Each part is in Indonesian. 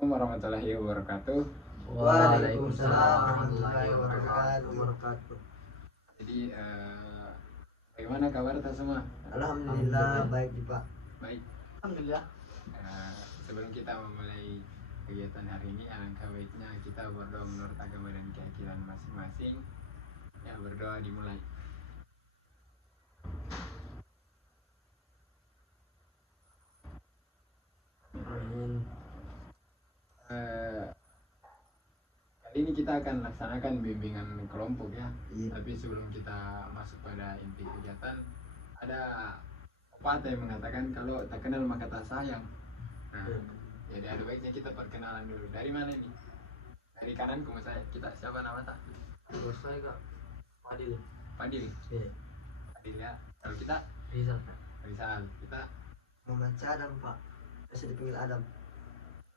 Assalamualaikum warahmatullahi wabarakatuh. Waalaikumsalam warahmatullahi wabarakatuh. Jadi bagaimana kabar kita semua? Alhamdulillah baik Pak. Baik. Alhamdulillah. Sebelum kita memulai kegiatan hari ini, alangkah baiknya kita berdoa menurut agama dan keyakinan masing-masing. Ya, berdoa dimulai. Amin. Kali ini kita akan laksanakan bimbingan kelompok ya. Iya. Tapi sebelum kita masuk pada inti kegiatan, ada pepatah yang mengatakan kalau tak kenal maka tak sayang. Nah, jadi ada baiknya kita perkenalan dulu. Dari mana ini? Dari kanan ke saya. Kita siapa nama tak? Bos saya Kak Fadil. Fadil. Iya. Fadil ya. Kalau kita Rizal. Rizal. Kita Muhammad Adam Pak. Bisa dipanggil Adam.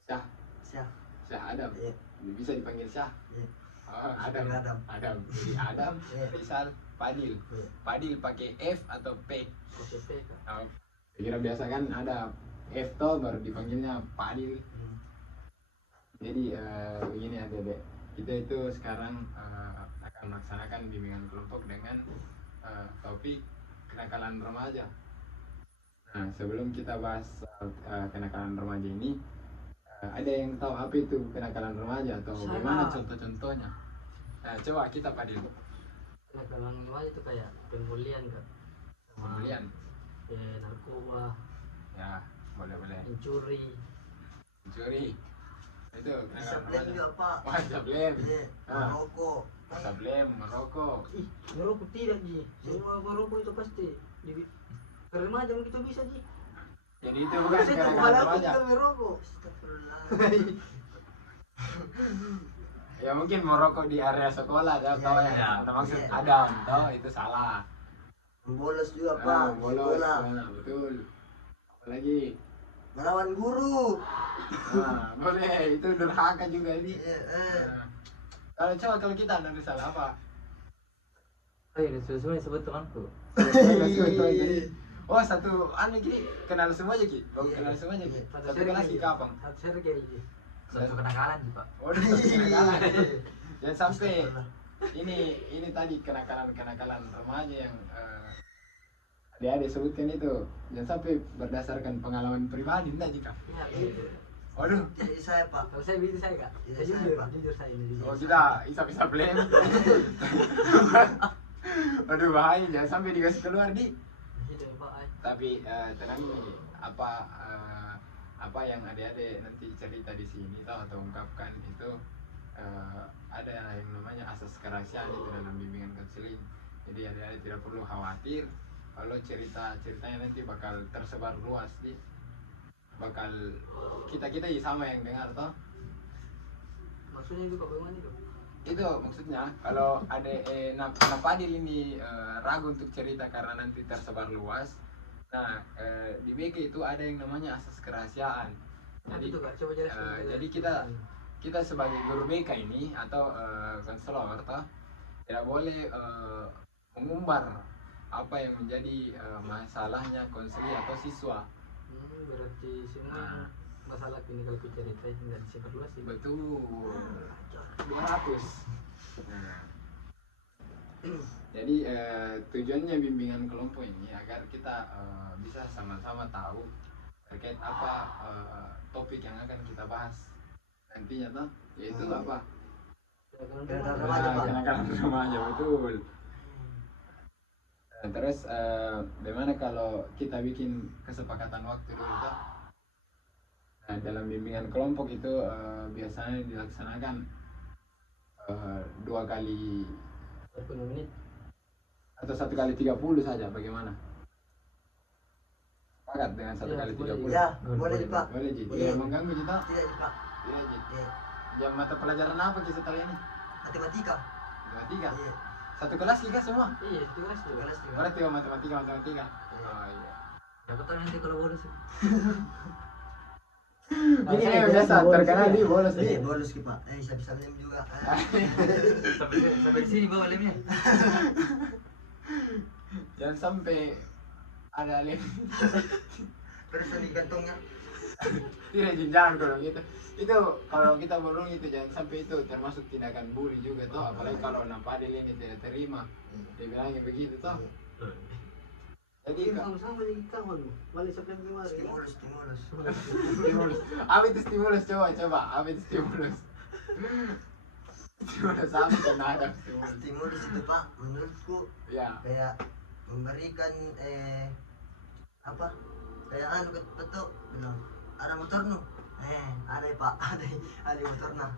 Syah. Syah. Syah Adam. Iya. Bisa dipanggil Syah. Iya. Oh, Adam. Adam. Adam. Jadi Adam, Iya. Rizal, Fadil. Iya. Fadil pakai F atau P? OCP Kak. Oh, saya kira biasa kan ada F toh baru dipanggilnya Fadil. Jadi begini adik-adik, kita itu sekarang akan melaksanakan bimbingan kelompok dengan topik kenakalan remaja. Nah, sebelum kita bahas kenakalan remaja ini, ada yang tahu apa itu kenakalan remaja atau Saya. bagaimana contoh-contohnya? Nah, coba kita Fadil. Kenakalan remaja itu kayak pembulian Kak. Pembelian. Narkoba, Ya, boleh-boleh. mencuri. Mencuri. Itu kenakalan Sablem remaja. juga Pak. Wah, sablem. Iya. Ah. Merokok. Sablem, merokok. Ih, merokok tidak Ji. Semua merokok itu pasti di remaja kita bisa Ji. Jadi itu bukan Saya kenakalan kepala aku remaja. kan merokok. Astagfirullah. Ya mungkin merokok di area sekolah ada Iya, tahu iya. ya. Ada maksud Iya. Adam, tahu itu salah. Bolos juga Ah, Pak. bolos, Sekolah. nah, betul. Apalagi, Melawan guru. nah, boleh itu durhaka juga ini. Iya. Nah, kalau kita ada salah apa? Oh iya, semua sebut temanku. Oh satu anu Ki, kenal semua aja Ki. Baru Iya. kenal semua aja Ki. Satu Satu kelas Ki kapan? Satu sergei Ji. Satu kenakalan sih Pak. Oh, udah satu kenakalan. Jangan sampai ini tadi kenakalan remaja yang adik-adik sebutkan itu jangan sampai berdasarkan pengalaman pribadi enggak jika. Iya, gitu. Waduh, Jadi saya Pak. Kalau saya begitu saya Kak. Iya, Saya saya, jujur, Pak. jujur saya ini jujur. oh kita bisa blame. Waduh bahaya, jangan sampai dikasih keluar di. Itu Pak. Tapi tenang nih, apa yang adik-adik nanti cerita di sini atau ungkapkan itu ada yang namanya asas kerahasiaan itu dalam bimbingan konseling. Jadi adik-adik tidak perlu khawatir kalau ceritanya nanti bakal tersebar luas di bakal kita sama yang dengar toh. Maksudnya itu bagaimana itu? Itu maksudnya kalau ada Fadil ini ragu untuk cerita karena nanti tersebar luas. Nah, di BK itu ada yang namanya asas kerahasiaan. Apa Jadi itu Kak? Coba jelaskan. jadi kita sebagai guru BK ini atau konselor toh tidak boleh mengumbar apa yang menjadi masalahnya konseli atau siswa. Berarti semua Nah. masalah ini kalau kita cerita nggak disebar luas sih. Betul. 200. Nah. Jadi tujuannya bimbingan kelompok ini agar kita bisa sama-sama tahu terkait apa topik yang akan kita bahas nantinya toh, yaitu apa? Kenakalan remaja Pak. Kenakalan remaja, betul. Terus bagaimana kalau kita bikin kesepakatan waktu dulu toh? Nah, dalam bimbingan kelompok itu biasanya dilaksanakan 2 kali 40 menit. atau 1 kali 30 saja, bagaimana? Sepakat dengan 1 Ya, kali boleh. 30? Ya, boleh Pak. Boleh Ji, Boleh. tidak mengganggu kita? Tidak Ji, Pak. Tidak Ji. Iya. Jam mata pelajaran apa Ki setelah ini? Matematika. Matematika? Iya. Satu kelas kita semua? Iya, itu kelas juga. Kelas juga. Berarti matematika. Iya. Oh iya. Dapat tahu nanti kalau bolos. Ini biasa terkenal di bolos Iya, nih. bolos Ki, Pak. Bisa lem juga. Sampai di sini bawa lemnya. Jangan sampai ada lem. Terus di kantongnya. Tidak jangan kalau gitu. Itu kalau kita bohong itu jangan sampai itu termasuk tindakan bully juga toh, apalagi kalau Padil ini tidak terima dibilangnya begitu toh. Jadi sama-sama jadi kawan. Balik sampai gimana? Stimulus. stimulus. Apa itu stimulus? Coba. Apa itu stimulus? Stimulus apa kan ada stimulus? Stimulus itu Pak, menurutku Ya. kayak memberikan apa? Kayak betul bilang ada motor nu. Ada Pak, ada motor nah.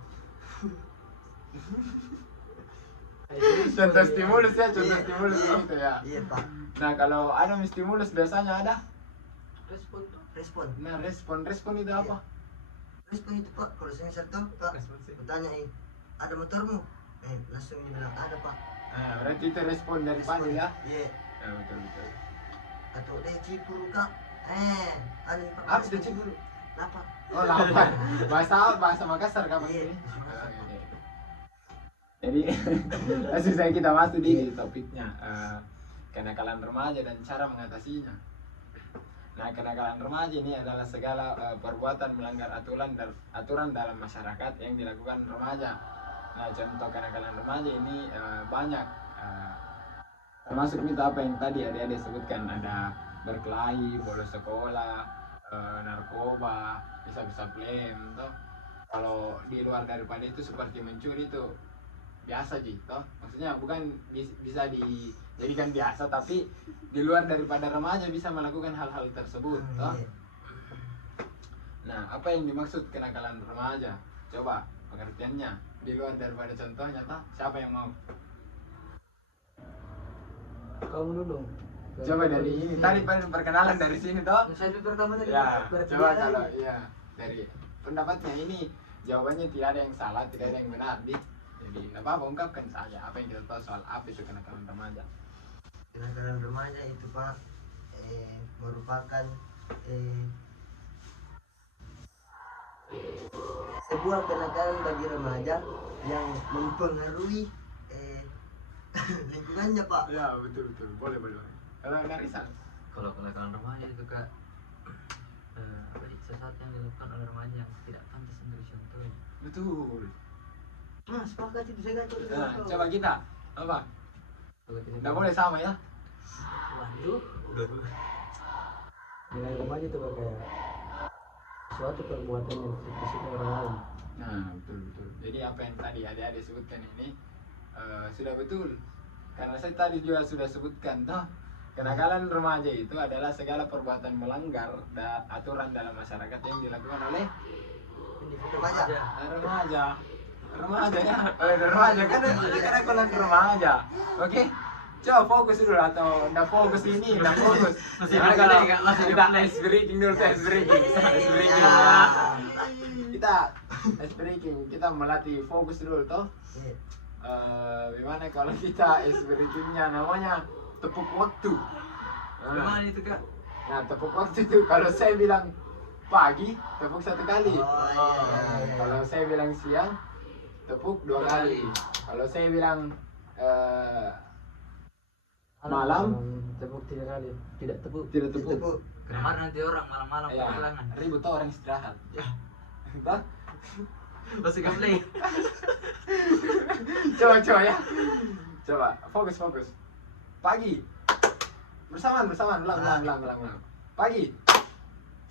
Contoh stimulus ya, contoh stimulus gitu ya. Iya Pak. Nah kalau ada stimulus biasanya ada. Respon. Nah respon itu apa? Respon itu Pak, kalau semisal tuh Pak, bertanya ada motormu? Langsung bilang ada Pak. Nah berarti itu respon dari Padil ya. Iya. Ya betul. Atau cipuru Kak. Ada nih Pak. Apa itu cipuru? Apa? Oh lapar. Bahasa Makassar kapan Iya. ini? Jadi langsung saja kita masuk di topiknya, kenakalan remaja dan cara mengatasinya. Nah kenakalan remaja ini adalah segala perbuatan melanggar aturan dalam masyarakat yang dilakukan remaja. Nah contoh kenakalan remaja ini banyak, termasuk itu apa yang tadi adik-adik sebutkan, ada berkelahi, bolos sekolah, narkoba, bisa blame toh. Kalau di luar daripada itu seperti mencuri itu biasa gitu, maksudnya bukan bisa dijadikan biasa, tapi di luar daripada remaja bisa melakukan hal-hal tersebut toh. Nah apa yang dimaksud kenakalan remaja? Coba pengertiannya di luar daripada contohnya toh, siapa yang mau? Kamu dulu. Coba dari ini tadi perkenalan dari sini toh. Saya pertama tadi. Ya coba kalau iya dari pendapatnya ini jawabannya tidak ada yang salah, tidak ada yang benar di. Jadi nggak apa-apa, ungkapkan saja apa yang kita tahu soal apa itu kenakalan remaja. Kenakalan remaja itu Pak merupakan sebuah kenakalan bagi remaja yang mempengaruhi lingkungannya Pak. Ya betul, boleh. Kalau dari San, Kalau kenakalan remaja itu Kak, sesuatu yang dilakukan oleh remaja yang tidak pantas untuk dicontohi. betul. Nah, sepakat itu saya nggak tahu. Nah, coba kita apa? Kalau kita Nggak boleh sama ya? Waduh. Nilai remaja itu kayak suatu perbuatan yang disukai orang lain. Nah betul. Jadi apa yang tadi adik-adik sebutkan ini sudah betul. Karena saya tadi juga sudah sebutkan toh, kenakalan remaja itu adalah segala perbuatan melanggar aturan dalam masyarakat yang dilakukan oleh remaja ya. Remaja kan kenakalan remaja. Oke. Coba fokus dulu atau enggak fokus ini, enggak fokus. Karena kalau kita ice breaking dulu, ice breaking. Ice breaking, kita melatih fokus dulu toh. Gimana kalau kita ice breakingnya namanya tepuk waktu. Gimana itu Kak? Nah tepuk waktu itu kalau saya bilang pagi tepuk 1 kali. Kalau saya bilang siang tepuk 2 kali. Kalau saya bilang malam tepuk 3 kali. Tidak tepuk. Kemarin nanti orang malam-malam Ya, kehilangan. ribut tuh orang istirahat. Entah. Masih gameplay. Coba ya. Coba fokus. Pagi. Bersamaan, ulang. Pagi.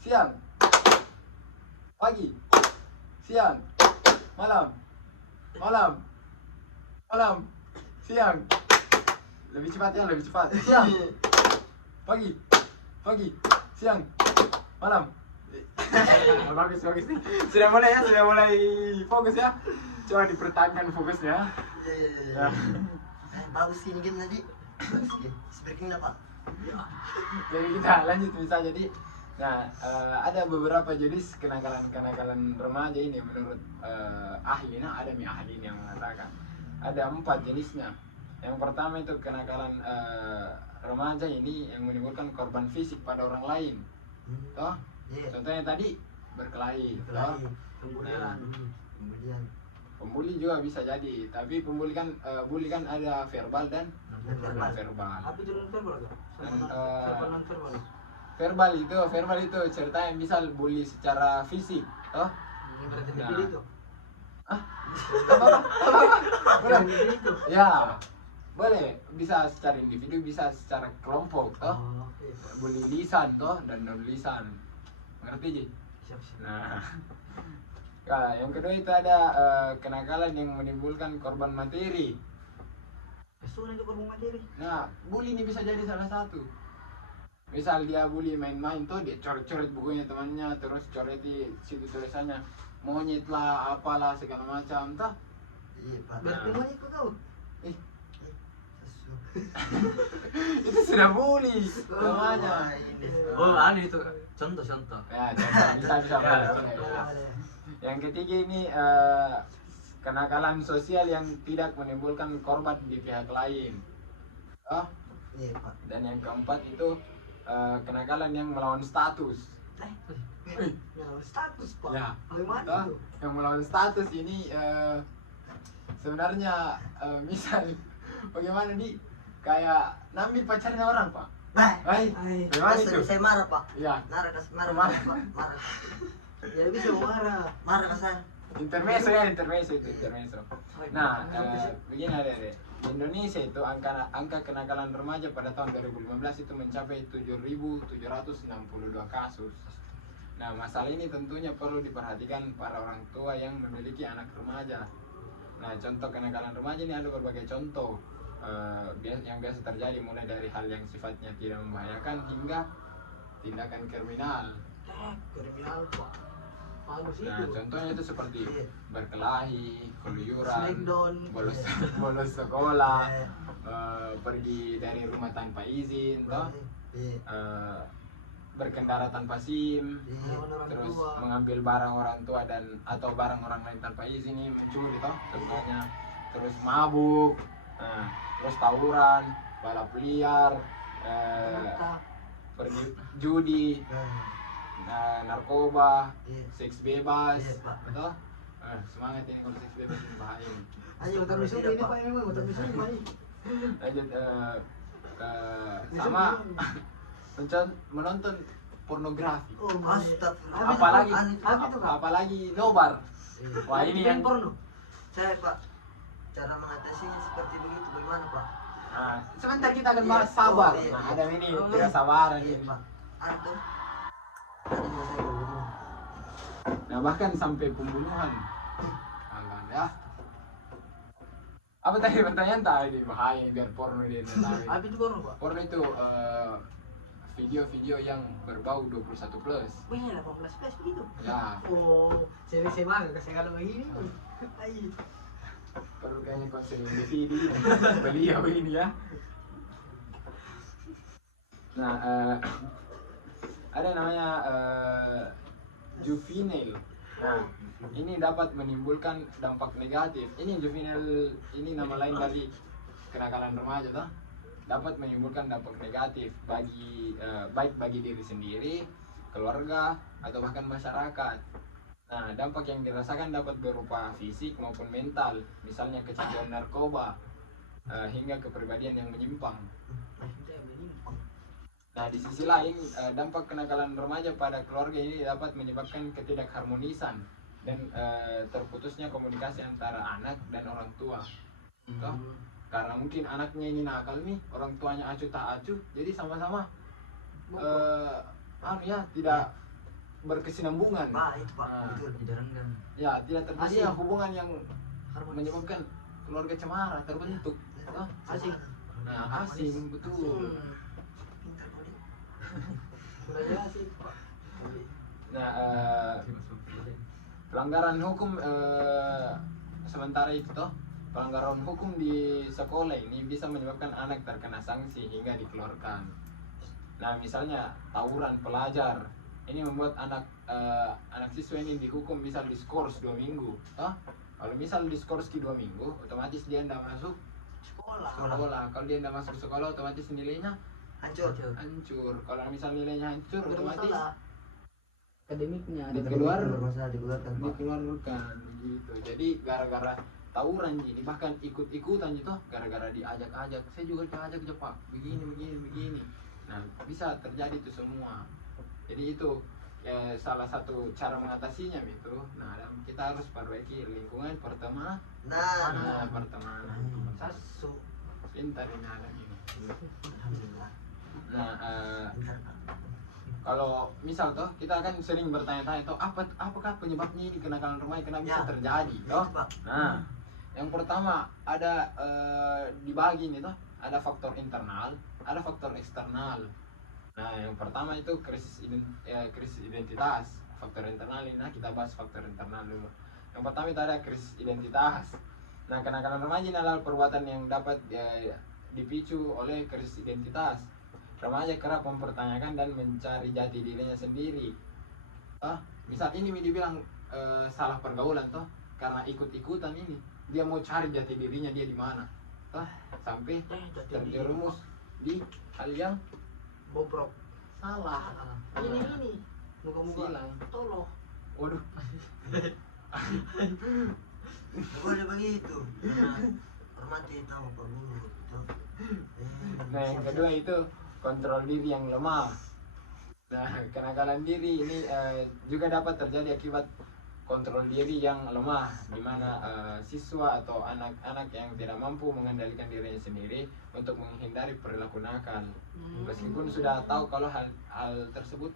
Siang. Pagi. Siang. Malam. Siang. Lebih cepat. Siang. Pagi. Siang. Malam. Bagus nih. Sudah mulai fokus ya. Coba dipertahankan fokusnya. Iya. Bagus ini game tadi. Speaking apa? Jadi kita lanjut saja. Jadi ada beberapa jenis kenakalan remaja ini menurut ahli yang mengatakan ada 4 jenisnya. Yang pertama itu kenakalan remaja ini yang menimbulkan korban fisik pada orang lain. Toh? Contohnya tadi berkelahi. Toh? Kemudian Pembuli juga bisa jadi, tapi bully kan ada verbal dan non verbal. Apa itu non verbal? Dan, Verbal non verbal. verbal itu ceritanya misal bully secara fisik, toh? Ini berarti Nah. dipilih itu. Boleh. Dipilih itu. Ya, boleh. Bisa secara individu, bisa secara kelompok, toh? Oh, oke, Pak. Bully lisan, toh, dan non lisan. Mengerti, Ji? Siap. Nah, nah, yang kedua itu ada kenakalan yang menimbulkan korban materi. Sulit itu korban materi. Nah, bully ini bisa jadi salah satu. Misal dia bully main-main tuh, dia coret-coret bukunya temannya, terus coreti situ tulisannya monyet lah, apalah segala macam, toh. Iya pak. Berarti Nah. monyet kok kau. Eh, Sesu. itu sudah bully namanya. Wah, ini. Oh, ada itu contoh. Ya, bisa Ya, boleh. Ada ya. Yang ketiga ini kenakalan sosial yang tidak menimbulkan korban di pihak lain. Oh, Iya pak. dan yang keempat itu kenakalan yang melawan status. Ya, status, Pak. Ya. Bagaimana Toh, itu? yang melawan status ini sebenarnya misal bagaimana nih kayak nambil pacarnya orang, Pak. Bah. Hai, Hai. bagaimana itu? Saya marah pak. Ya, Marah marah Marah. pak. Marah. Ya bisa marah. Marah ke saya. intermezzo itu intermezzo. Nah, begini ada deh. Di Indonesia itu angka kenakalan remaja pada tahun 2015 itu mencapai 7.762 kasus. Nah, masalah ini tentunya perlu diperhatikan para orang tua yang memiliki anak remaja. Nah, contoh kenakalan remaja ini ada berbagai contoh yang biasa terjadi, mulai dari hal yang sifatnya tidak membahayakan hingga tindakan kriminal. Kriminal, Pak. Bagus Nah, itu. contohnya itu seperti berkelahi, keluyuran, Smackdown. bolos sekolah, Eh, pergi dari rumah tanpa izin, toh, Iya. berkendara tanpa SIM, Iya. Melawan orang terus tua. mengambil barang orang tua dan atau barang orang lain tanpa izin, ini mencuri, toh, contohnya. Terus mabuk, terus tawuran, balap liar, Mata. pergi judi, narkoba, Iya. seks bebas, Iya, Pak. toh. Semangat ini kalau seks bebas ini bahaya ini. Ayo, otak misu ini, Pak. Ini mah otak misu ini, Pak. Lanjut sama menonton pornografi, Oh, Astagfirullah. apalagi Apa itu, Pak? apalagi nobar. Iya. Wah, ini yang porno. Saya pak, cara mengatasinya seperti begitu bagaimana pak? nah, sebentar kita akan Iya. bahas sabar. Oh, iya. Nah, ada ini tidak sabaran Iya ini. pak. Antum. Tadi juga saya begitu. Nah, bahkan sampai pembunuhan. Alah, ya. Apa tadi pertanyaan tadi? Bahaya biar porno dia tahu. Apa itu porno, Pak? Porno itu video-video yang berbau 21 plus. Oh iya, 18 plus begitu. Ya, Oh, cewek mah kasih kalau begini. Ayo. perlu kayaknya konseling DVD beliau ini ya. Nah, ada namanya juvenile. Nah, ini dapat menimbulkan dampak negatif. Ini juvenile, ini nama lain dari kenakalan remaja, toh. Dapat menimbulkan dampak negatif bagi baik bagi diri sendiri, keluarga, atau bahkan masyarakat. Nah, dampak yang dirasakan dapat berupa fisik maupun mental, misalnya kecanduan narkoba hingga kepribadian yang menyimpang. Nah, di sisi lain, dampak kenakalan remaja pada keluarga ini dapat menyebabkan ketidakharmonisan dan terputusnya komunikasi antara anak dan orang tua. Toh, karena mungkin anaknya ini nakal nih, orang tuanya acuh tak acuh, jadi sama-sama tidak berkesinambungan. Pak itu pak. Nah. Betul. Dijarangkan. Ya, tidak terjadi Asing. hubungan yang Harmonis. menyebabkan keluarga cemara terbentuk. Toh, Asing. nah, asing betul. Pintar kau dia. Sudah jelas sih, Pak. Nah, pelanggaran hukum sementara itu toh, pelanggaran hukum di sekolah ini bisa menyebabkan anak terkena sanksi hingga dikeluarkan. Nah, misalnya tawuran pelajar ini membuat anak siswa ini dihukum misal diskors 2 minggu. Toh, kalau misal diskors 2 minggu, otomatis dia tidak masuk sekolah. Kalau dia tidak masuk sekolah, otomatis nilainya Hancur. hancur. Kalau misal nilainya hancur, otomatis Bermasalah. Akademiknya Dikeluarkan pak. dikeluarkan gitu. Jadi gara-gara tawuran ini bahkan ikut-ikutan gitu gara-gara diajak-ajak. Saya juga diajak aja Pak, begini. Nah, bisa terjadi itu semua. Jadi itu salah satu cara mengatasinya itu. Nah, kita harus perbaiki lingkungan pertemanan. Nah, Pertemanan. Sasu. Pintar ini Adam ini. alhamdulillah. Nah, Bentar, Pak. kalau misal toh kita kan sering bertanya-tanya toh apakah penyebabnya ini kenakalan remaja kenapa bisa Ya. terjadi Ya, toh? itu, Pak. Nah, yang pertama ada dibagi nih toh, ada faktor internal, ada faktor eksternal. Nah, yang pertama itu krisis identitas. Faktor internal ini, nah kita bahas faktor internal dulu. Yang pertama itu ada krisis identitas. Nah, kenakalan remaja ini adalah perbuatan yang dapat dipicu oleh krisis identitas. Remaja kerap mempertanyakan dan mencari jati dirinya sendiri. Misal ini dibilang salah pergaulan toh, karena ikut-ikutan ini. Dia mau cari jati dirinya dia di mana. Sampai terjerumus di hal yang Bobrok. salah. Ini. Muka-muka. Silang. Toloh. Waduh. Nggak boleh begitu. Hormati tamu Pak Guru itu. Nah, yang kedua itu kontrol diri yang lemah. Nah, kenakalan diri ini juga dapat terjadi akibat kontrol diri yang lemah, di mana siswa atau anak-anak yang tidak mampu mengendalikan dirinya sendiri untuk menghindari perilaku nakal. Meskipun sudah tahu kalau hal tersebut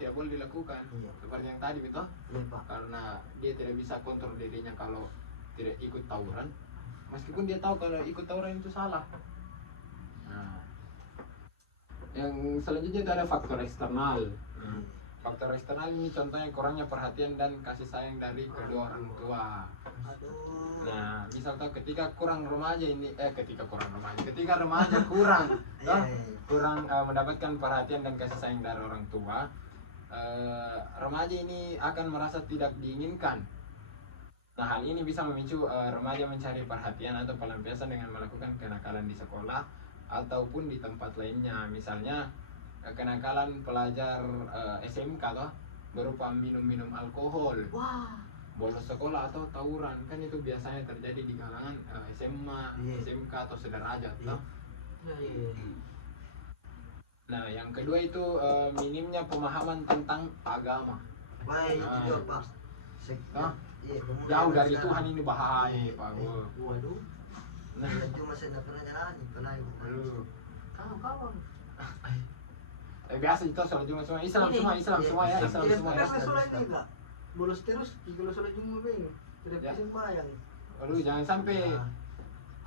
tidak boleh dilakukan, Iya. seperti yang tadi itu, Iya, Pak. karena dia tidak bisa kontrol dirinya kalau tidak ikut tawuran, meskipun dia tahu kalau ikut tawuran itu salah. Nah, yang selanjutnya itu ada faktor eksternal. Faktor eksternal ini contohnya kurangnya perhatian dan kasih sayang dari kedua orang tua. Aduh. Nah, misal tahu ketika remaja kurang Iya, toh, iya. kurang mendapatkan perhatian dan kasih sayang dari orang tua, remaja ini akan merasa tidak diinginkan. Nah, hal ini bisa memicu remaja mencari perhatian atau pelampiasan dengan melakukan kenakalan di sekolah ataupun di tempat lainnya. Misalnya kenakalan pelajar SMK toh, berupa minum alkohol, Wah. bolos sekolah atau tawuran. Kan itu biasanya terjadi di kalangan SMA, Iya. SMK atau sederajat toh. Iya. Nah, yang kedua itu minimnya pemahaman tentang agama. Baik, itu Nah. juga, Pak. Hah? Iya, pemuda Jauh dari sekarang. Tuhan ini bahaya, Pak. Waduh. Nah, Cuma saya nggak pernah jalani, pelai bukan. aduh. Kawan-kawan. Biasa itu sholat Jumat semua, Islam Ini. semua ya, Islam semua ya. Tidak pernah sholat juga. Bolos terus, kalau sholat Jumat beng. Tidak Ya. bisa bayang. Aduh, jangan sampai Nah,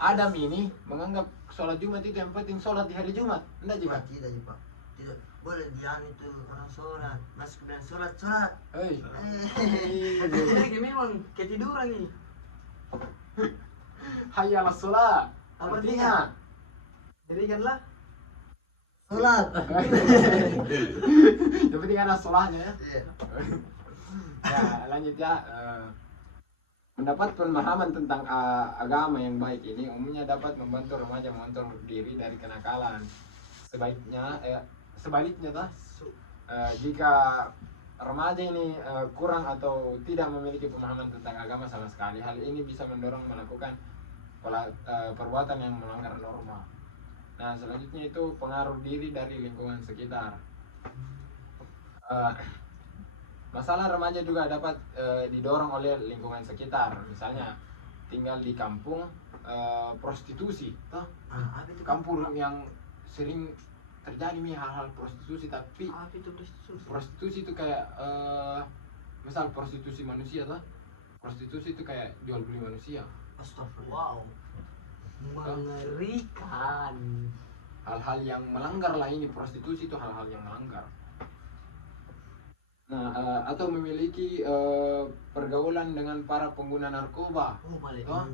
Adam ini menganggap sholat Jumat itu yang penting sholat di hari Jumat. Enggak juga? Pak, tidak, Pak. Tidak boleh jangan itu orang sholat. Masuk bilang sholat. Hei. Jadi memang ketiduran nih. Hayya ala sholat. Apa Artinya Dirikanlah. Sholat. yang penting ada sholatnya ya. Iya. Ya, lanjut ya. Mendapat pemahaman tentang agama yang baik ini umumnya dapat membantu remaja mengontrol diri dari kenakalan. Sebaliknya jika remaja ini kurang atau tidak memiliki pemahaman tentang agama sama sekali, hal ini bisa mendorong melakukan perbuatan yang melanggar norma. Nah, selanjutnya itu pengaruh diri dari lingkungan sekitar. Masalah remaja juga dapat didorong oleh lingkungan sekitar. Misalnya tinggal di kampung prostitusi, toh Apa itu, Pak? kampung yang sering terjadi nih hal-hal prostitusi, tapi Apa itu prostitusi? prostitusi itu kayak misal prostitusi manusia toh. Prostitusi itu kayak jual beli manusia. Wow. Astagfirullah. Mengerikan. Hal-hal yang melanggar lah ini, prostitusi itu hal-hal yang melanggar. Nah, atau memiliki pergaulan dengan para pengguna narkoba. Oh, balik. Toh,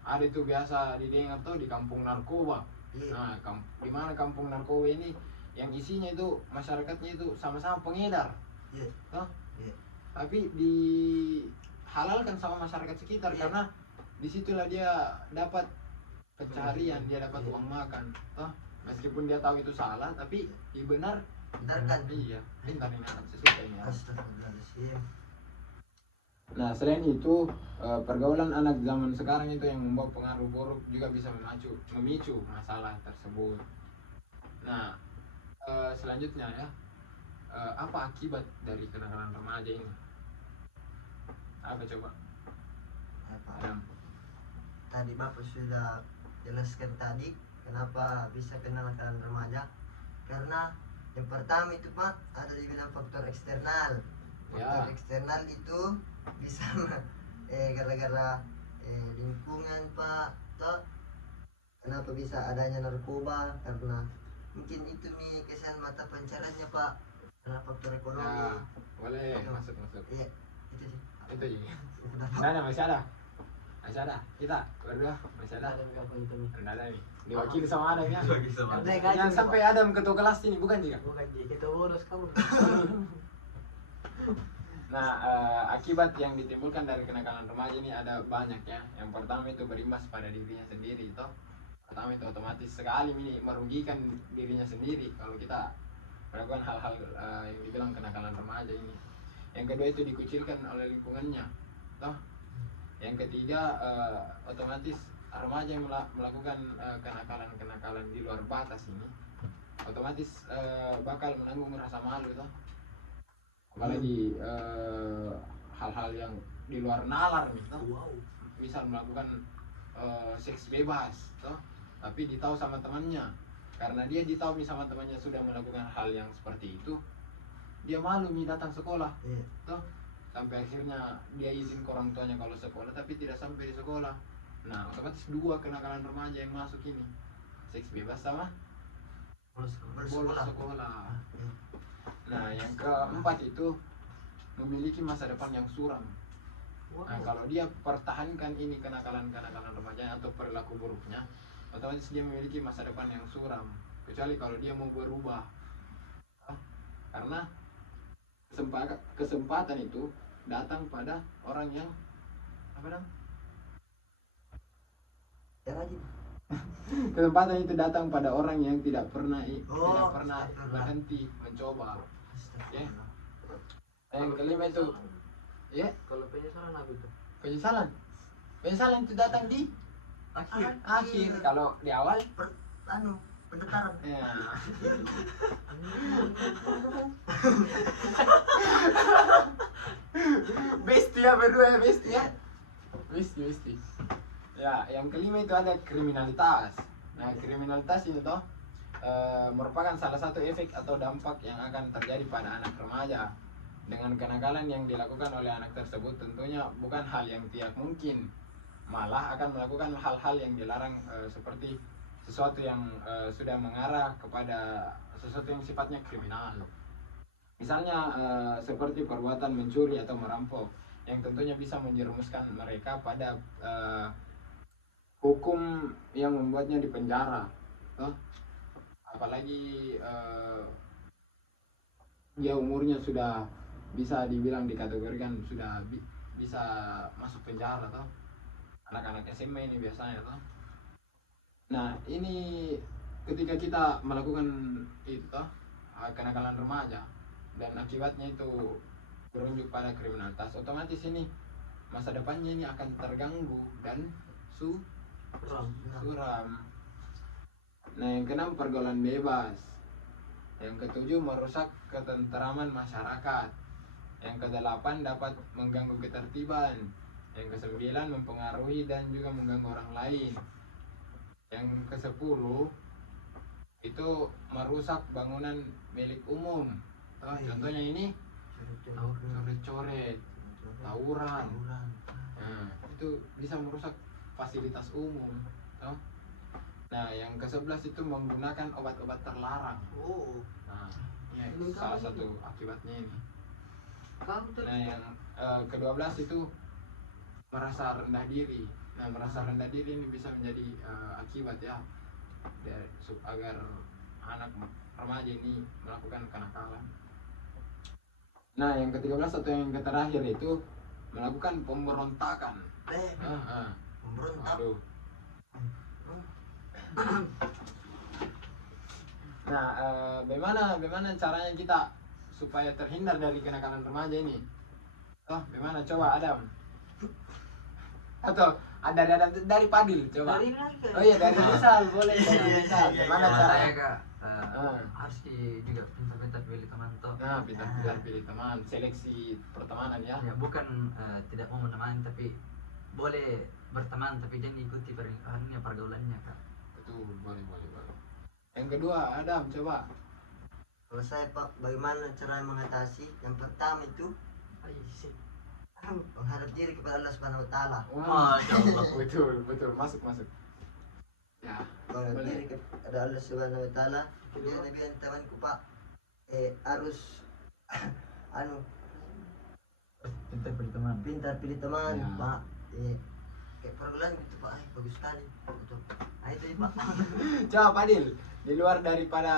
ada itu biasa didengar tuh di kampung narkoba. Iya. Nah, di mana kampung narkoba ini yang isinya itu masyarakatnya itu sama-sama pengedar. Iya. Toh? Iya. Tapi dihalalkan sama masyarakat sekitar Iya. karena disitulah dia dapat pencaharian, dia dapat Iya. uang makan. Toh, meskipun dia tahu itu salah, tapi benar. Bentar kan? Iya, pintar ini anak sesuka ini. Astagfirullahaladzim. Nah, selain itu pergaulan anak zaman sekarang itu yang membawa pengaruh buruk juga bisa memicu masalah tersebut. Nah, selanjutnya ya, apa akibat dari kenakalan remaja ini? Apa coba? Apa? Adam. Tadi Bapak sudah jelaskan tadi kenapa bisa kenakalan remaja. Karena yang pertama itu Pak ada dibilang faktor eksternal. Faktor Ya. eksternal itu bisa gara-gara lingkungan Pak. Toh, kenapa bisa adanya narkoba? Karena mungkin itu nih kesan mata pencariannya Pak. Karena faktor ekonomi. Ya, boleh masuk. Iya, itu sih. Itu ya. Udah. Nggak ada, masih ada. Masih ada. Kita berdua masih ada. Ada apa itu nih? Nggak ada nih. Diwakili sama Adam ya. Bagi sama. Ada gaji Jangan nih, sampai Adam ketua kelas ini, bukan juga? bukan Ji, kita boros kamu. Nah, akibat yang ditimbulkan dari kenakalan remaja ini ada banyak ya. Yang pertama itu berimbas pada dirinya sendiri, toh. Pertama itu otomatis sekali ini merugikan dirinya sendiri kalau kita melakukan hal-hal yang dibilang kenakalan remaja ini. Yang kedua itu dikucilkan oleh lingkungannya, toh. Yang ketiga otomatis remaja yang melakukan kenakalan-kenakalan di luar batas ini otomatis bakal menanggung rasa malu, toh. Apalagi hal-hal yang di luar nalar nih, toh. Wow. Misal melakukan seks bebas, toh, tapi ditahu sama temannya. Karena dia ditahu sama temannya sudah melakukan hal yang seperti itu, dia malu nih datang sekolah, Iya. toh. Sampai akhirnya dia izin ke orang tuanya kalau sekolah, tapi tidak sampai di sekolah. Nah, otomatis dua kenakalan remaja yang masuk ini, seks bebas sama bolos Bersekolah. sekolah. Iya. Nah, yang keempat itu memiliki masa depan yang suram. Nah, kalau dia pertahankan ini kenakalan-kenakalan remajanya atau perilaku buruknya, otomatis dia memiliki masa depan yang suram. Kecuali kalau dia mau berubah. Karena kesempatan itu datang pada orang yang apa dong? Ya rajin. Kesempatan itu datang pada orang yang tidak pernah Oh, tidak pernah astagfirullah. berhenti mencoba. Astagfirullah. Yang kelima itu ya, Kalau penyesalan apa itu? penyesalan. Penyesalan itu datang di akhir. Kalau di awal Pendaftaran. ya. Besti ya berdua ya, besti ya. Besti. Ya, yang kelima itu ada kriminalitas. Nah, kriminalitas ini toh merupakan salah satu efek atau dampak yang akan terjadi pada anak remaja. Dengan kenakalan yang dilakukan oleh anak tersebut tentunya bukan hal yang tidak mungkin, malah akan melakukan hal-hal yang dilarang seperti sesuatu yang sudah mengarah kepada sesuatu yang sifatnya kriminal. Misalnya seperti perbuatan mencuri atau merampok yang tentunya bisa menjerumuskan mereka pada hukum yang membuatnya dipenjara. Apalagi dia umurnya sudah bisa dibilang dikategorikan sudah bisa masuk penjara, toh. Anak-anak SMA ini biasanya, toh. Nah, ini ketika kita melakukan itu, toh, kenakalan remaja dan akibatnya itu berunjuk pada kriminalitas, otomatis ini masa depannya ini akan terganggu dan suram. Nah, yang keenam pergaulan bebas. Yang ketujuh merusak ketenteraman masyarakat. Yang kedelapan dapat mengganggu ketertiban. Yang kesembilan mempengaruhi dan juga mengganggu orang lain. Yang kesepuluh itu merusak bangunan milik umum. Contohnya ini coret-coret, tawuran. Nah, itu bisa merusak fasilitas umum, toh. Nah, yang ke-11 itu menggunakan obat-obat terlarang. Oh, Nah, ini Ini salah kamu satu akibatnya ini. kamu tuh. Nah, yang ke-12 itu merasa rendah diri. Nah, merasa rendah diri ini bisa menjadi akibat ya agar anak remaja ini melakukan kenakalan. Nah, yang ke-13 atau yang terakhir itu melakukan pemberontakan. Memberontak. Aduh. Nah, bagaimana caranya kita supaya terhindar dari kenakalan remaja ini? Bagaimana? Coba Adam. Atau dari Padil, coba. Dari lagi kan? Oh iya, dari Rizal, boleh dari Rizal. Iya, Gimana iya. caranya? Saya kak harus juga pintar-pintar pilih teman toh. Nah, pintar-pintar pilih teman, seleksi pertemanan ya. Ya bukan tidak mau menemani, tapi boleh berteman tapi jangan ikuti pergaulannya kak. Betul, boleh. Yang kedua, Adam, coba. Kalau saya Pak, bagaimana cara mengatasi? Yang pertama itu menghadap diri kepada Allah Subhanahu Wa Taala. Wah, Masya Allah. betul, masuk. Ya, Menghadap boleh. diri kepada Allah Subhanahu Wa Taala. Dia Nabi dan temanku Pak, harus Pintar pilih teman. pintar pilih teman Ya. Pak. Kayak pergaulan gitu Pak, bagus sekali. Betul. Nah itu ya, Pak. Coba Fadil, di luar daripada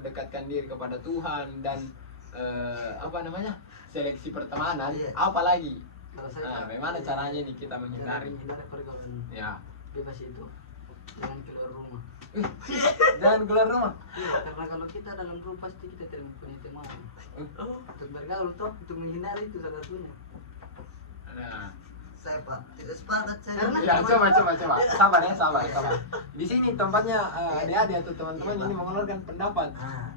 dekatkan diri kepada Tuhan dan seleksi pertemanan, Iya. apa lagi? Kalau Nah, saya bagaimana caranya nih kita menghindari? menghindari pergaulan Ya, bebas itu, jangan keluar rumah. jangan keluar rumah. Iya, karena kalau kita dalam rumah pasti kita tidak mempunyai teman. Untuk bergaul toh, untuk menghindari itu salah satunya. Nah, Saya Pak tidak sepakat saya. Karena- ya coba. Sabar. Di sini tempatnya adik-adik atau teman-teman ini mengeluarkan pendapat.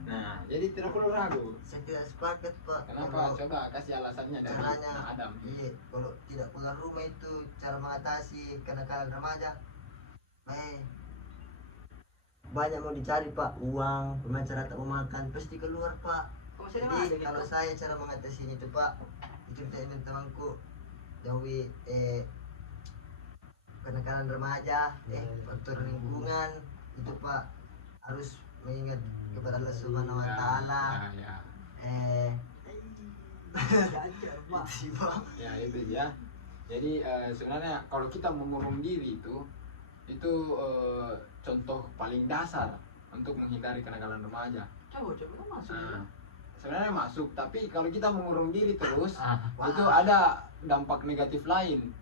Nah, jadi tidak perlu ragu. Saya tidak sepakat Pak. Kenapa? Kalau Coba kasih alasannya dari caranya Adam. iya, kalau tidak keluar rumah itu cara mengatasi kenakalan remaja. Banyak mau dicari Pak, uang, pemacara tak mau makan, pasti keluar Pak. Kalau saya ada Jadi gitu. kalau saya cara mengatasi itu Pak, itu untuk temanku jauhi kenakalan remaja, faktor lingkungan itu Pak, harus mengingat kepada Allah Subhanahu Wa Taala. Ya. Belajar, Pak. Itu Pak. Ya itu ya. Jadi sebenarnya kalau kita mengurung diri itu contoh paling dasar untuk menghindari kenakalan remaja. Coba masuk. Nah, sebenarnya masuk, tapi kalau kita mengurung diri terus Wah. itu ada dampak negatif lain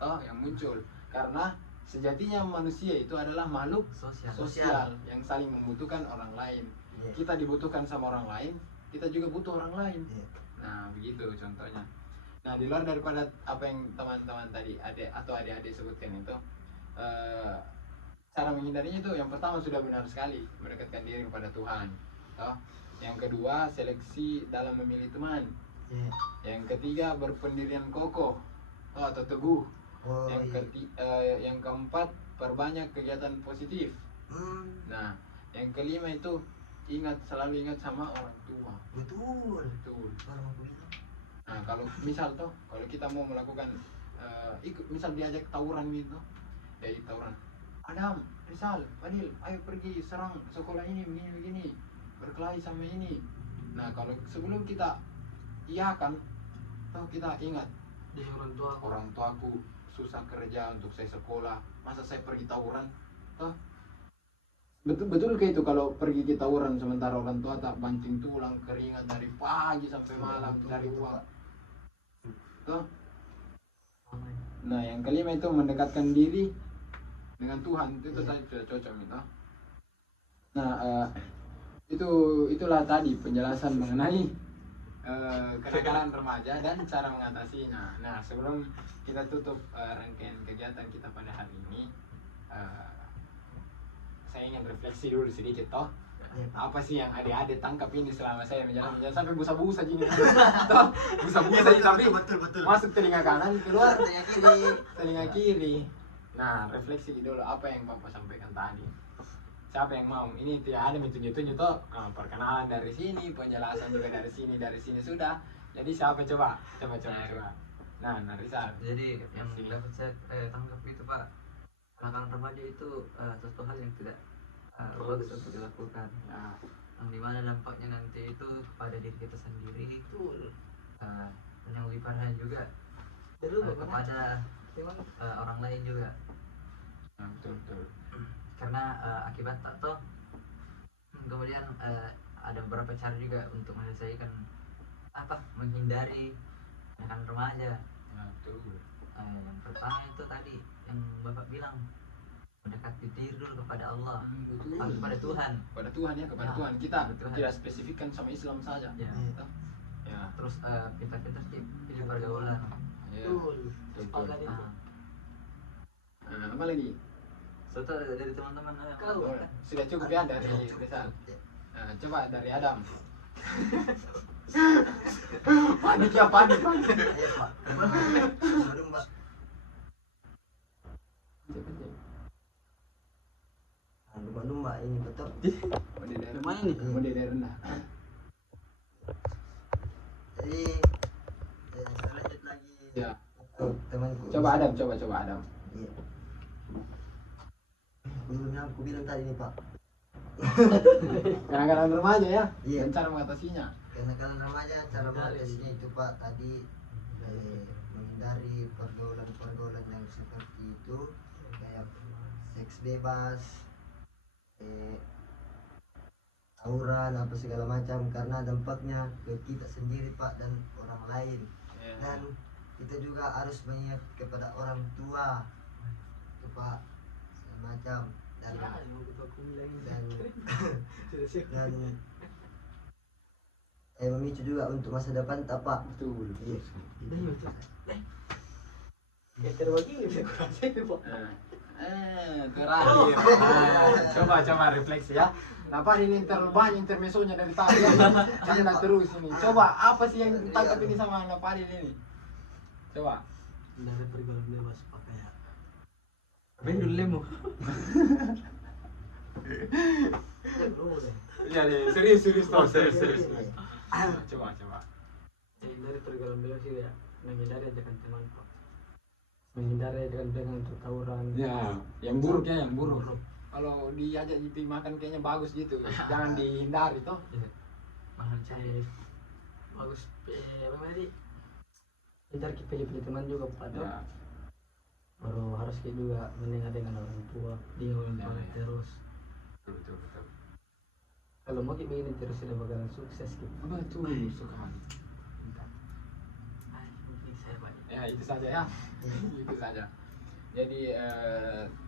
yang muncul karena sejatinya manusia itu adalah makhluk sosial yang saling membutuhkan orang lain. Iya. Kita dibutuhkan sama orang lain, kita juga butuh orang lain. Iya. Nah, begitu contohnya. Nah, di luar daripada apa yang teman-teman tadi adik-adik sebutkan itu, cara menghindarinya itu yang pertama sudah benar sekali, mendekatkan diri kepada Tuhan. Toh. Yang kedua, seleksi dalam memilih teman. Iya. Yang ketiga, berpendirian kokoh atau teguh. Oh, Yang keempat, perbanyak kegiatan positif. Nah, yang kelima itu selalu ingat sama orang tua. Betul. Betul. Orang aku bilang. Nah, kalau misal kalau kita mau melakukan misal diajak tawuran gitu, diajak tawuran. Adam, Rizal, Fadil, ayo pergi serang sekolah ini begini, berkelahi sama ini. Nah, kalau sebelum kita iakan, kita ingat Di orang tua. orang tuaku susah kerja untuk saya sekolah, masa saya pergi tawuran? Betul kayak itu kalau pergi kita tawuran sementara orang tua tak banting tulang keringat dari pagi sampai malam cari uang. Nah, yang kelima itu mendekatkan diri dengan Tuhan, itu tadi sudah cocok gitu. Nah, itulah tadi penjelasan mengenai kenakalan remaja dan cara mengatasinya. Nah, sebelum kita tutup rangkaian kegiatan kita pada hari ini, saya ingin refleksi dulu sedikit toh. Apa sih yang adik-adik tangkap ini selama saya menjalan sampai busa-busa gini. Toh, busa-busa tapi betul. masuk telinga kanan, keluar Telinga kiri. telinga kiri. Nah, refleksi dulu apa yang Bapak sampaikan tadi. Siapa yang mau? Ini tidak ada tunjuk-tunjuk toh. Perkenalan dari sini, penjelasan juga dari sini sudah. Jadi siapa coba? Coba. Nah, Rizal. Jadi yang Sini. dapat saya tangkap itu Pak, kenakalan remaja itu sesuatu hal yang tidak bagus untuk dilakukan. Ya, Yang dimana dampaknya nanti itu kepada diri kita sendiri, Betul. dan yang lebih parahnya juga Dulu kepada orang lain juga. nah, betul. Karena akibat tak toh kemudian ada beberapa cara juga untuk menyelesaikan menghindari kenakalan remaja. Ya, betul. Yang pertama itu tadi yang Bapak bilang, mendekati diri dulu kepada Allah, Betul. kepada Tuhan. Kepada Tuhan ya, kepada Ya, Tuhan. Kita kepada Tuhan. tidak spesifikkan sama Islam saja. Ya. Toh? Ya. Terus pintar-pintar pilih pergaulan. Ya. Betul. Betul. Sepakat itu. Ah, Apa lagi? Soto dari teman-teman Kau. Oh, sudah cukup ya dari Rizal. Nah, coba dari Adam. Panik ya, panik. Ayo Pak. Belum Pak. Lumba-lumba ini betul. Mode dari Lumayan nih. Mode dari rendah. Jadi saya lanjut lagi. Ya. Untuk temanku. Coba Adam, coba Adam. Iya. Belum yang aku bilang tadi nih Pak. Kadang-kadang remaja ya. Iya. Dan cara mengatasinya. Karena kalian remaja cara mengatasinya itu Pak tadi menghindari pergaulan-pergaulan yang seperti itu kayak seks bebas, tawuran apa segala macam karena dampaknya ke kita sendiri Pak dan orang lain. Dan kita juga harus mengingat kepada orang tua itu Pak semacam dan memicu juga untuk masa depan tak Pak. Betul. Iya. Ya terbagi bisa kurasa itu Pak. Terakhir. Coba refleksi ya. Kenapa ini terlalu banyak intermesonya dari tadi ya? Jangan terus ini. Coba apa sih yang tangkap ini sama Napadil ini? Coba. Dari pergaulan bebas pakai ya. Ben dulu lemo. Iya, serius toh, serius. Coba. Dari pergaulan bebas itu ya menghindari ajakan teman Pak. Menghindari dengan untuk tawuran. Ya, yang buruk. Kalau diajak gitu makan kayaknya bagus gitu. Jangan dihindari toh. Mana cari Bagus. Apa tadi? Pintar kita pilih teman juga Pak. Ya. Baru harus kita juga mendengar dengan orang tua. Dia orang tua Ya. terus. Betul. Kalau mau kita begini terus sudah bakalan sukses gitu. Betul sekali. Mungkin saya banyak. Ya, itu saja ya. Itu saja. Jadi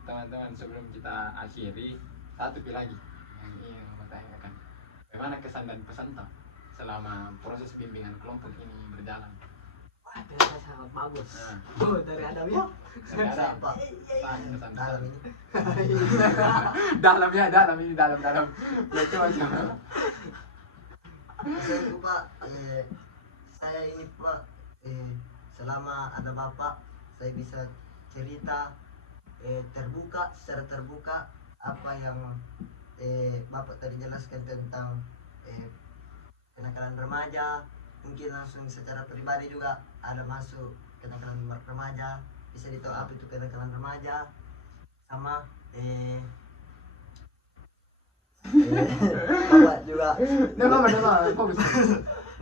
teman-teman sebelum kita akhiri satu lagi yang ingin saya tanyakan. Bagaimana kesan dan pesan toh selama proses bimbingan kelompok ini berjalan? Wah, ternyata sangat bagus. Nah. Oh, dari Adam ya. Dari Adam, Pak. pesan. Dalam ini. dalam ini dalam. Ya coba. Saya Pak, saya ini Pak, selama ada Bapak, saya bisa cerita secara terbuka apa yang Bapak tadi jelaskan tentang kenakalan remaja. Mungkin langsung secara pribadi juga ada masuk kenakalan remaja, bisa ditahu apa itu kenakalan remaja sama Bapak juga Fokus.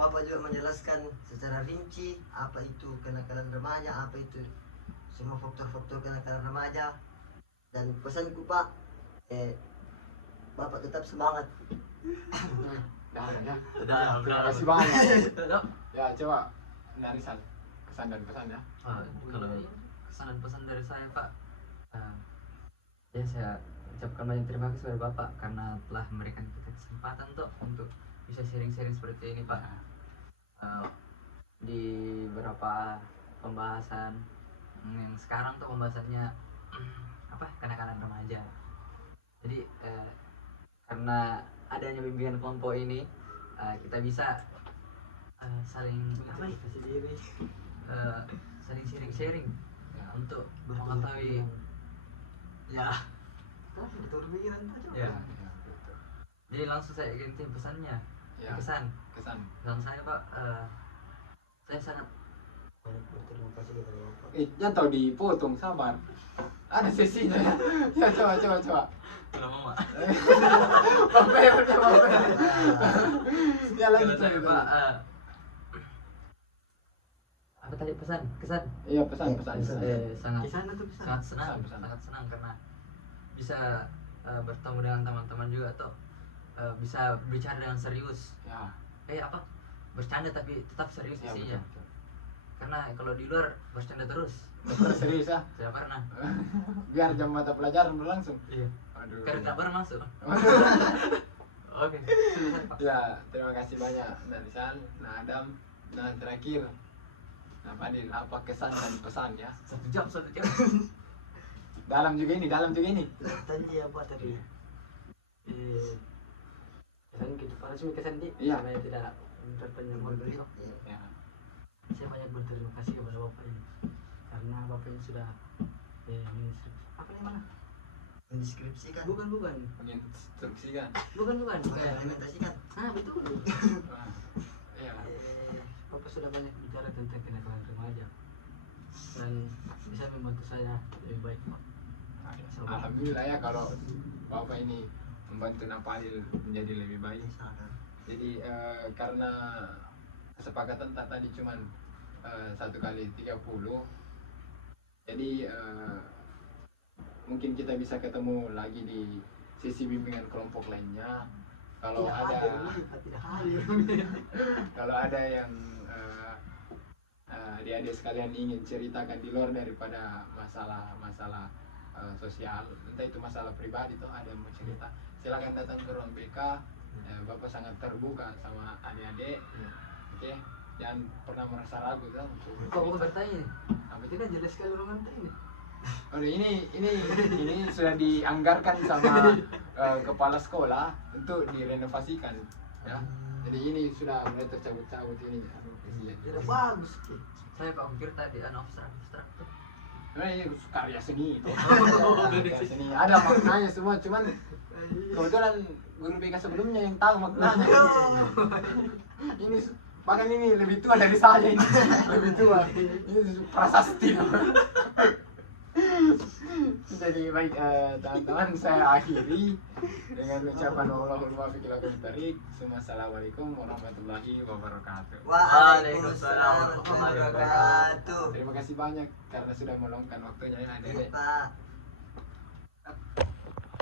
Bapak juga menjelaskan secara rinci apa itu kenakalan remaja, apa itu semua faktor-faktor kenakalan remaja. Dan pesanku Pak, Bapak tetap semangat. Dalam ya. Dalam. Terima kasih banyak. Ya coba dari kesan dan pesan ya. Kalau kesan dan pesan dari saya Pak, ya saya ucapkan banyak terima kasih kepada Bapak karena telah memberikan kita kesempatan untuk bisa sharing-sharing seperti ini Pak. Di beberapa pembahasan yang sekarang tuh pembahasannya kenakalan remaja. Jadi karena adanya bimbingan kelompok ini kita bisa saling kasih diri. saling sharing untuk mengetahui ya. Betul pikiran Pak. Ya. Jadi langsung saya ganti pesannya. Ya. Pesan saya Pak, saya sangat Berterima kasih kepada Bapak. Jangan tahu dipotong, sabar. Ada sesinya ya. Ya coba. kalau mau Pak. Baper. Ya lagi Kalau saya Pak, apa tadi kesan? Iya pesan. Sangat Di sana tuh bisa. sangat Pesan. senang karena bisa bertemu dengan teman-teman juga atau bisa bicara dengan serius. Ya. Bercanda tapi tetap serius Ya, isinya. betul. Karena kalau di luar bercanda terus, Serius ya. saya pernah. Biar jam mata pelajaran berlangsung. Iya. Aduh. Karena tak pernah masuk. Oke. Selesai Pak. Ya, terima kasih banyak Narisan, Adam, dan terakhir Fadil, apa kesan dan pesan ya? 1 jam. dalam juga ini Tadi ya buat tadi. Kesan gitu, pada semua kesan di, Iya. supaya tidak terpanjang waktu itu. ya. Saya banyak berterima kasih kepada bapak ini, karena bapak ini sudah apa namanya? Mendeskripsikan, Bukan, Menginstruksikan. bukan. mengimplementasikan. Betul. Wah, iya. Bapak sudah banyak bicara tentang kenakalan remaja dan bisa membantu saya lebih baik, Pak. Alhamdulillah ya kalau bapak ini membantu Napalil menjadi lebih baik. Misalkan Jadi karena kesepakatan tadi cuman 1 kali 30, jadi mungkin kita bisa ketemu lagi di sisi bimbingan kelompok lainnya. Kalau Tidak hadir. kalau ada yang adik-adik sekalian ingin ceritakan di luar daripada masalah sosial, entah itu masalah pribadi atau ada yang mau cerita, silakan datang ke ruang BK. Bapak sangat terbuka sama adik-adik. Oke, jangan pernah merasa ragu kan untuk Kok mau bertanya nih? apa itu. Tidak jelas sekali ruangan ini. Oh, ini sudah dianggarkan sama kepala sekolah untuk direnovasikan, ya. Jadi ini sudah mulai tercabut-cabut ini. Aduh, kasihan. Tidak bagus. Saya kok pikir tadi abstrak tuh. Nah, ini karya seni itu. Karya seni. Ada maknanya semua, cuman kebetulan guru BK sebelumnya yang tahu maknanya. Ini bahkan ini lebih tua dari saya ini. Lebih tua. Ini prasasti. Jadi baik teman-teman, saya akhiri dengan ucapan Allahul muwaffiq ila aqwamit thoriq. Assalamualaikum warahmatullahi wabarakatuh. Waalaikumsalam warahmatullahi wabarakatuh. Terima kasih banyak karena sudah meluangkan waktunya ya. Iya, Pak.